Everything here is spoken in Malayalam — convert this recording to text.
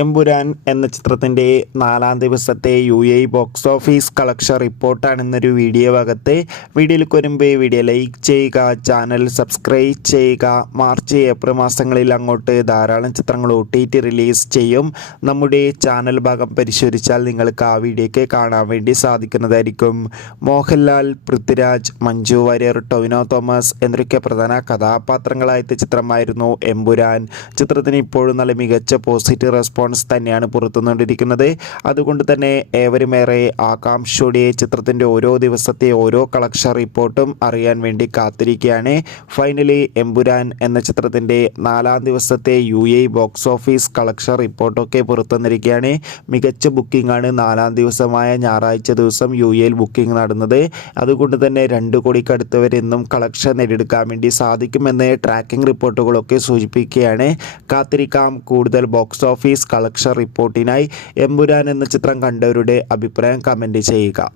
എമ്പുരാൻ എന്ന ചിത്രത്തിൻ്റെ 4-ാം ദിവസത്തെ UAE ബോക്സ് ഓഫീസ് കളക്ഷൻ റിപ്പോർട്ടാണെന്നൊരു വീഡിയോ ഭാഗത്ത് വീഡിയോയിലേക്ക് വരുമ്പോൾ വീഡിയോ ലൈക്ക് ചെയ്യുക, ചാനൽ സബ്സ്ക്രൈബ് ചെയ്യുക. മാർച്ച് ഏപ്രിൽ മാസങ്ങളിൽ അങ്ങോട്ട് ധാരാളം ചിത്രങ്ങൾ OTT റിലീസ് ചെയ്യും. നമ്മുടെ ചാനൽ ഭാഗം പരിശോധിച്ചാൽ നിങ്ങൾക്ക് ആ വീഡിയോയ്ക്ക് കാണാൻ വേണ്ടി സാധിക്കുന്നതായിരിക്കും. മോഹൻലാൽ, പൃഥ്വിരാജ്, മഞ്ജു വാര്യർ, ടൊവിനോ തോമസ് എന്നൊക്കെ പ്രധാന കഥാപാത്രങ്ങളായ ചിത്രമായിരുന്നു എമ്പുരാൻ. ചിത്രത്തിന് ഇപ്പോഴും നല്ല മികച്ച പോസിറ്റീവ് റെസ്പോൺസ് തന്നെയാണ് പുറത്തുകൊണ്ടിരിക്കുന്നത്. അതുകൊണ്ട് തന്നെ ഏവരുമേറെ ആകാംക്ഷയോടെ ചിത്രത്തിൻ്റെ ഓരോ ദിവസത്തെ ഓരോ കളക്ഷൻ റിപ്പോർട്ടും അറിയാൻ വേണ്ടി കാത്തിരിക്കുകയാണ്. ഫൈനലി എമ്പുരാൻ എന്ന ചിത്രത്തിൻ്റെ 4-ാം ദിവസത്തെ UAE ബോക്സ് ഓഫീസ് കളക്ഷൻ റിപ്പോർട്ടൊക്കെ പുറത്തുവന്നിരിക്കുകയാണ്. മികച്ച ബുക്കിംഗ് ആണ് 4-ാം ദിവസമായ ഞായറാഴ്ച ദിവസം UAEയിൽ ബുക്കിംഗ് നടന്നത്. അതുകൊണ്ട് തന്നെ 2 കോടിക്കടുത്ത് വരെ ഇന്നും കളക്ഷൻ നേടിയെടുക്കാൻ വേണ്ടി സാധിക്കുമെന്ന് ട്രാക്കിംഗ് റിപ്പോർട്ടുകളൊക്കെ സൂചിപ്പിക്കുകയാണ്. കാത്തിരിക്കാം കൂടുതൽ ബോക്സ് ഓഫീസ് കളക്ഷൻ റിപ്പോർട്ടിനായി. എമ്പുരാൻ എന്ന ചിത്രം കണ്ടവരുടെ അഭിപ്രായം കമൻറ്റ് ചെയ്യുക.